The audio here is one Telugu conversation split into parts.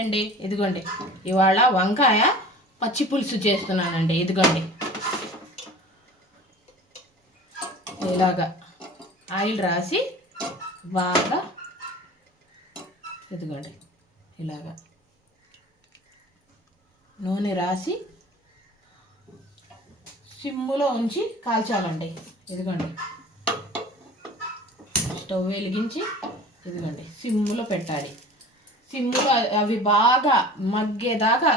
హాయ్ అండి, ఇదిగోండి ఇవాళ వంకాయ పచ్చి పులుసు చేస్తున్నానండి. ఇదిగోండి ఇలాగా ఆయిల్ రాసి బాగా ఇదిగోండి ఇలాగా నూనె రాసి సిమ్ములో ఉంచి కాల్చాలండి. ఇదిగోండి స్టవ్ వెలిగించి ఇదిగోండి సిమ్ములో పెట్టాలి. సిమ్ములో అవి బాగా మగ్గేదాకా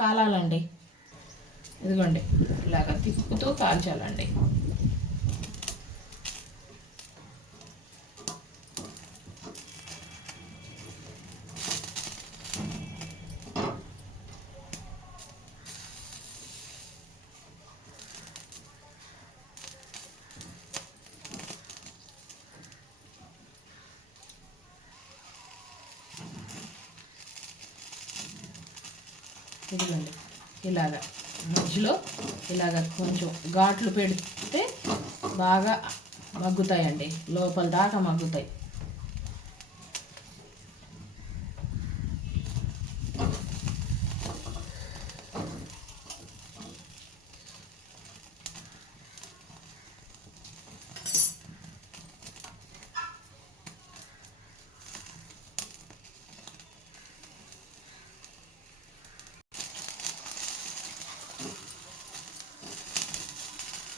కాలాలండి. ఇదిగోండి ఇలాగ తిప్పుతూ కాల్చాలండి. ఇదిగోండి ఇలాగ మధ్యలో ఇలాగ కొంచెం ఘాట్లు పెడితే బాగా మగ్గుతాయండి, లోపల దాకా మగ్గుతాయి.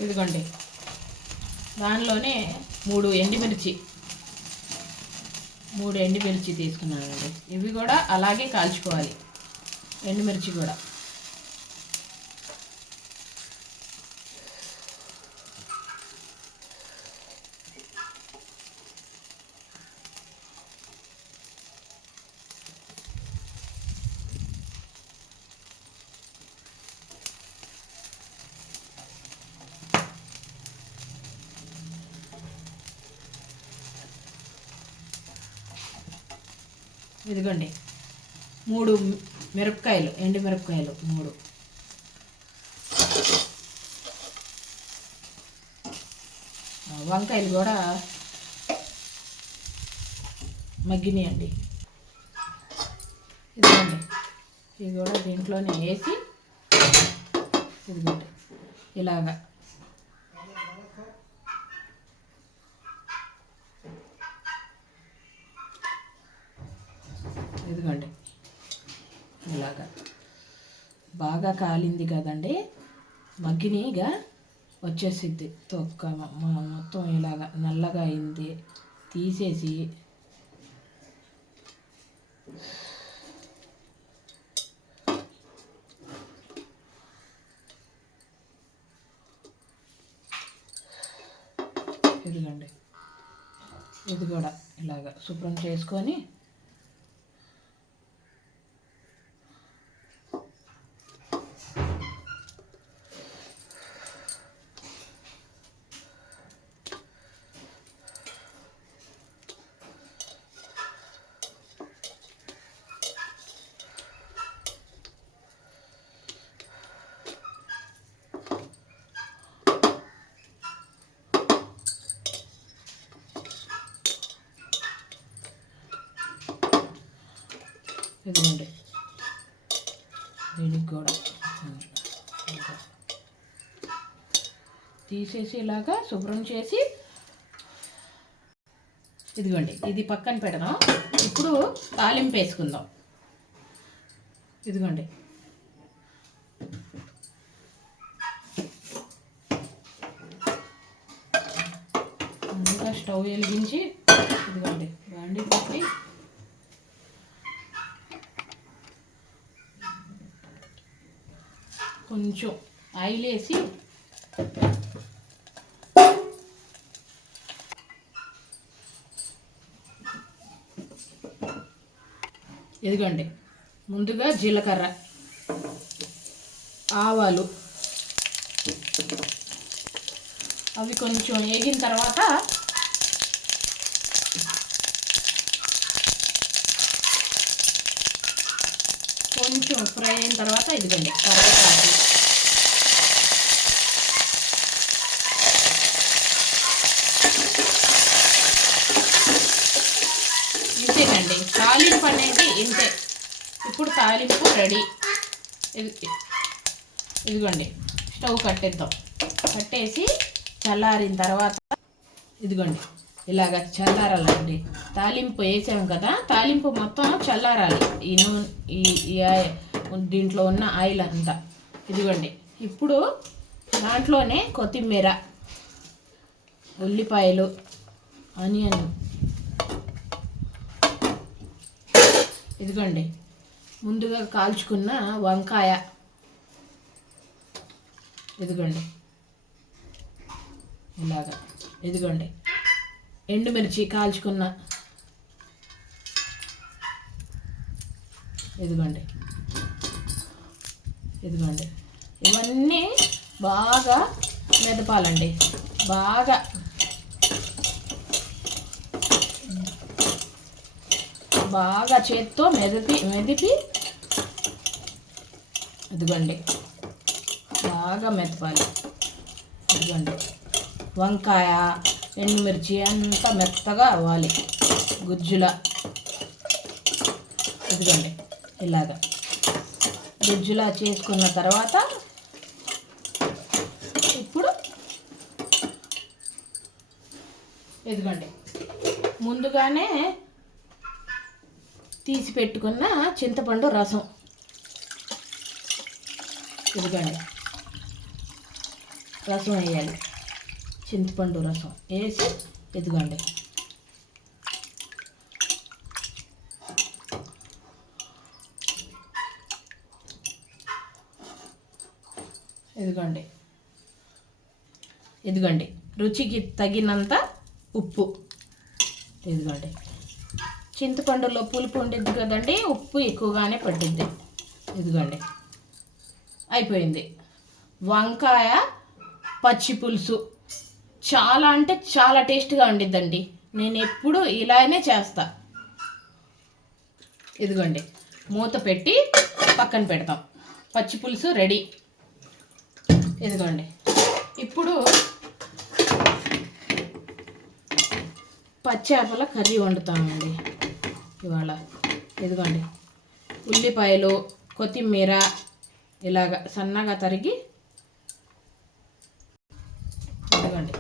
ఇదిగోండి దానిలోనే మూడు ఎండుమిర్చి తీసుకున్నానండి. ఇవి కూడా అలాగే కాల్చుకోవాలి, ఎండుమిర్చి కూడా. ఇదిగోండి మూడు మిరపకాయలు, ఎండుమిరపకాయలు 3. వంకాయలు కూడా మగ్గినాయండి. ఇదిగోండి ఇవి కూడా దీంట్లోనే వేసి ఇదిగోండి ఇలాగా ఇదిగోండి ఇలాగా బాగా కాలింది కదండి, మగ్గినీగా వచ్చేసిద్ది. తొక్క మొత్తం ఇలాగా నల్లగా అయింది, తీసేసి ఇదిగోండి ఇది కూడా ఇలాగా శుభ్రం చేసుకొని ఇదిగోండి దీనికి కూడా తీసేసి ఇలాగా శుభ్రం చేసి ఇదిగోండి ఇది పక్కన పెడదాం. ఇప్పుడు తాలింపు వేసుకుందాం. ఇదిగోండి ముందుగా స్టవ్ వెలిగించి ఇదిగోండి బాండి పెట్టి కొంచెం ఆయిల్ వేసి ఇదిగోండి ముందుగా జీలకర్ర, ఆవాలు అవి కొంచెం వేగిన తర్వాత కొంచెం ఫ్రై అయిన తర్వాత ఇదిగోండి కరివేపాకు, ఇంతేనండి తాలింపు అనేది ఇంతే. ఇప్పుడు తాలింపు రెడీ. ఇదిగోండి, స్టవ్ కట్టేద్దాం. కట్టేసి చల్లారిన తర్వాత ఇదిగోండి ఇలాగ చల్లారాలండి. తాలింపు వేసాము కదా, తాలింపు మొత్తం చల్లారాలి. ఈ నూనె దీంట్లో ఉన్న ఆయిల్ అంతా. ఇదిగోండి ఇప్పుడు దాంట్లోనే కొత్తిమీర, ఉల్లిపాయలు, ఆనియన్, ఇదిగోండి ముందుగా కాల్చుకున్న వంకాయ, ఇదిగోండి ఇలాగా, ఇదిగోండి ఎండుమిర్చి కాల్చుకున్న, ఇదిగోండి ఇదిగోండి ఇవన్నీ బాగా మెదపాలండి. బాగా బాగా చేత్తో మెదిపి ఇదిగోండి బాగా మెదపాలి. ఇదిగోండి వంకాయ, ఎండుమిర్చి అంతా మెత్తగా అవ్వాలి గుజ్జులా. ఇదిగోండి ఇలాగా గుజ్జులా చేసుకున్న తర్వాత ఇప్పుడు ఇదిగోండి ముందుగానే తీసి పెట్టుకున్న చింతపండు రసం, ఇదిగోండి రసం వేయాలి. చింతపండు రసం వేసి ఇదిగోండి ఇదిగోండి ఇదిగోండి రుచికి తగినంత ఉప్పు. ఇదిగోండి చింతపండులో పులుపు ఉండిద్ది కదండి, ఉప్పు ఎక్కువగానే పట్టిద్ది. ఇదిగోండి అయిపోయింది వంకాయ పచ్చి పులుసు. చాలా అంటే చాలా టేస్ట్గా ఉండిద్దండి. నేను ఎప్పుడు ఇలానే చేస్తా. ఇదిగోండి మూత పెట్టి పక్కన పెడతాం. పచ్చి పులుసు రెడీ. ఇదిగోండి ఇప్పుడు పచ్చేపల కర్రీ వండుతామండి ఇవాళ. ఇదిగోండి ఉల్లిపాయలు, కొత్తిమీర ఇలాగ సన్నగా తరిగి, ఇదిగోండి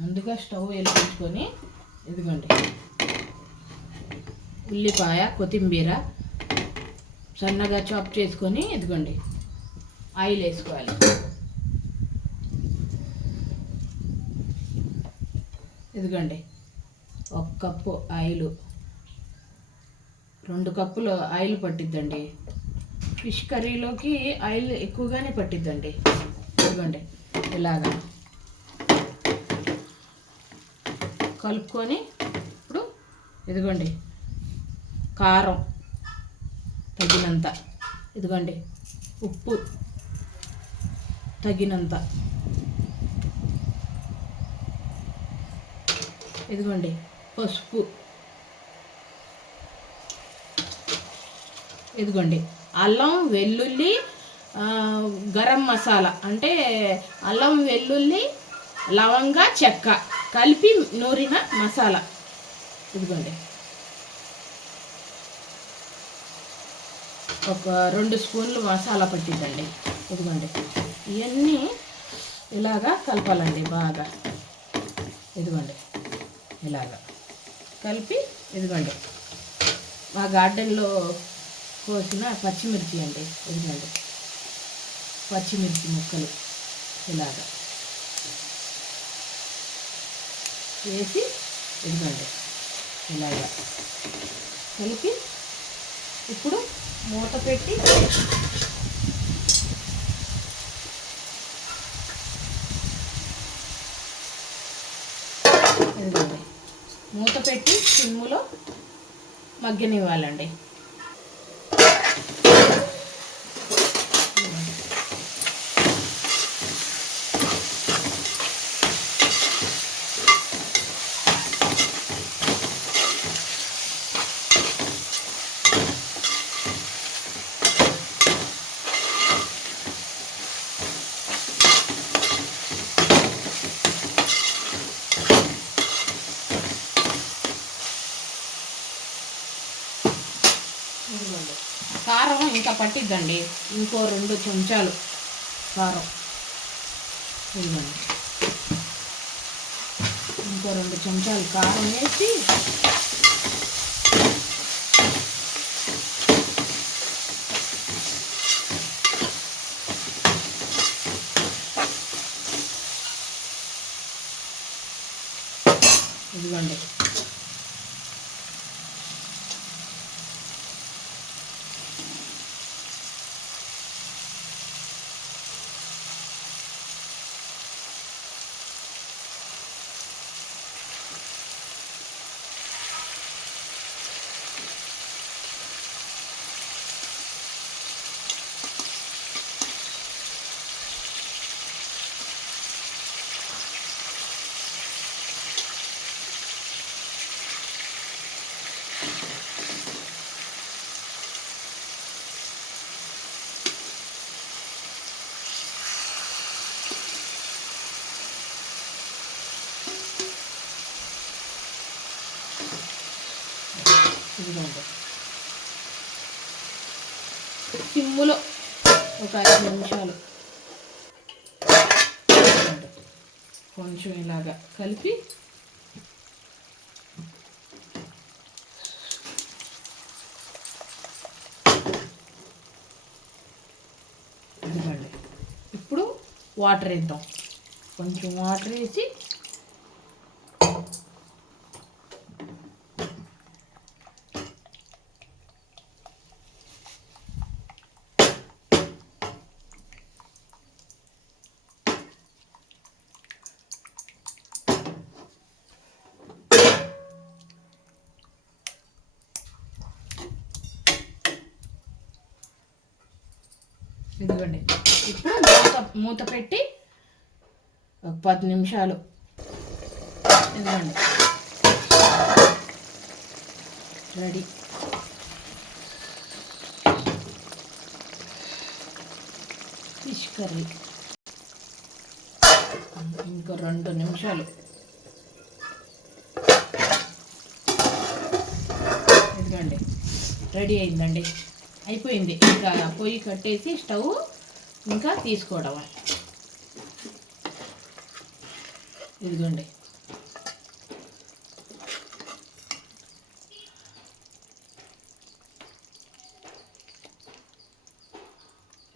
ముందుగా స్టవ్ వెలిగించుకొని ఇదిగోండి ఉల్లిపాయ, కొత్తిమీర సన్నగా చాప్ చేసుకొని ఇదిగోండి ఆయిల్ వేసుకోవాలి. ఇదిగోండి 1 కప్పు ఆయిల్, 2 కప్పులు ఆయిల్ పట్టిద్దండి. ఫిష్ కర్రీలోకి ఆయిల్ ఎక్కువగానే పట్టిద్దండి. ఇదిగోండి ఇలాగా కలుపుకొని ఇప్పుడు ఇదిగోండి కారం తగినంత, ఇదిగోండి ఉప్పు తగినంత, ఇదిగోండి పసుపు, ఇదిగోండి అల్లం వెల్లుల్లి గరం మసాలా అంటే అల్లం వెల్లుల్లి లవంగా చెక్క కలిపి నూరిన మసాలా. ఇదిగోండి ఒక 2 స్పూన్లు మసాలా పట్టిద్దండి. ఇదిగోండి ఇవన్నీ ఇలాగా కలపాలండి బాగా. ఇదిగోండి ఇలాగా కలిపి ఇదిగోండి మా గార్డెన్లో కోసిన పచ్చిమిర్చి అండి. ఇదిగోండి పచ్చిమిర్చి ముక్కలు ఇలాగా వేసి ఇదిగోండి ఇలాగా కలిపి ఇప్పుడు మూత పెట్టి ఇదిగోండి మూత పెట్టి సిమ్ములో మగ్గనివ్వాలండి. కారం ఇంకా పట్టిద్దండి, ఇంకో 2 చెంచాలు కారం. ఇదిగోండి, ఇంకో 2 చెంచాలు కారం వేసి ఇదిగోండి ఇదిగోండి సిమ్ములో ఒక 5 నిమిషాలు కొంచెం ఇలాగా కలిపి ఇదిగోండి. ఇప్పుడు వాటర్ వేద్దాం. కొంచెం వాటర్ వేసి ఇదిగోండి. ఇప్పుడు మూత పెట్టి ఒక 10 నిమిషాలు. ఇదిగోండి రెడీ. ఫిష్ కర్రీ ఇంకో 2 నిమిషాలు. ఇదిగోండి రెడీ అయిందండి, అయిపోయింది. ఇంకా పొయ్యి కట్టేసి స్టవ్ ఇంకా తీసుకోవడం. ఇదిగోండి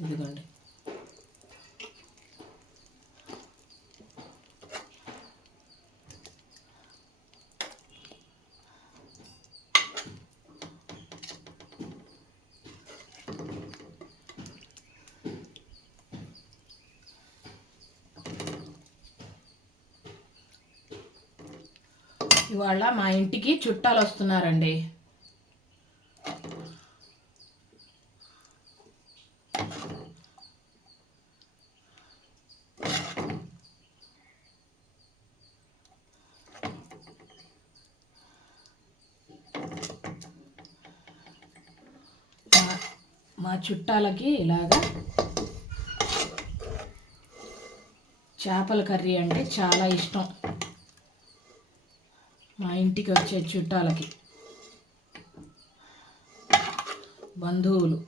ఇదిగోండి ఇవాళ మా ఇంటికి చుట్టాలు వస్తున్నారండి. మా చుట్టాలకి ఇలాగా చేపల కర్రీ అంటే చాలా ఇష్టం. మా ఇంటికి వచ్చే చుట్టాలకి, బంధువులు.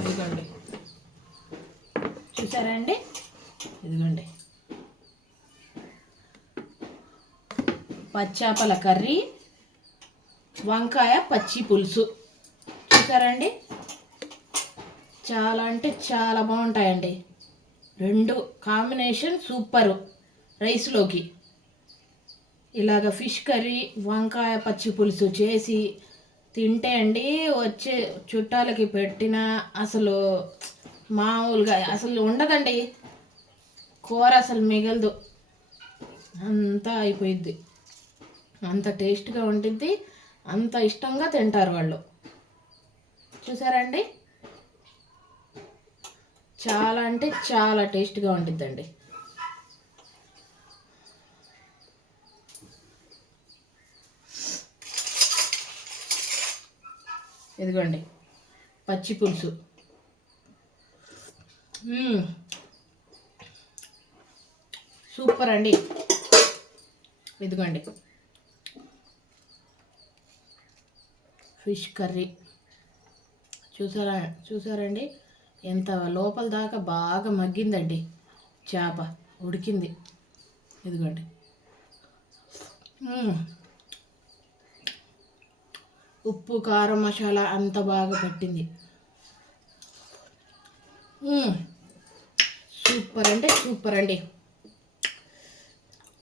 ఇదిగోండి చూసారా అండి, ఇదిగోండి పచ్చేపల కర్రీ, వంకాయ పచ్చి పులుసు. చూసారా అండి, చాలా అంటే చాలా బాగుంటాయండి. 2 కాంబినేషన్ సూపరు. రైస్లోకి ఇలాగ ఫిష్ కర్రీ, వంకాయ పచ్చి పులుసు చేసి తింటే అండి, వచ్చే చుట్టాలకి పెట్టిన అసలు మామూలుగా అసలు ఉండదండి. కూర అసలు మిగలదు, అంతా అయిపోయిద్ది. అంత టేస్ట్గా ఉంటుంది, అంత ఇష్టంగా తింటారు వాళ్ళు. చూసారండి, చాలా అంటే చాలా టేస్ట్గా ఉంటుందండి. ఇదిగోండి పచ్చి పులుసు, సూపర్ అండి. ఇదిగోండి ఫిష్ కర్రీ. చూసారండి ఎంత లోపల దాకా బాగా మగ్గిందండి. చేప ఉడికింది. ఇదిగోండి ఉప్పు కారం మసాలా అంత బాగా పట్టింది. సూపర్ అంటే సూపర్ అండి.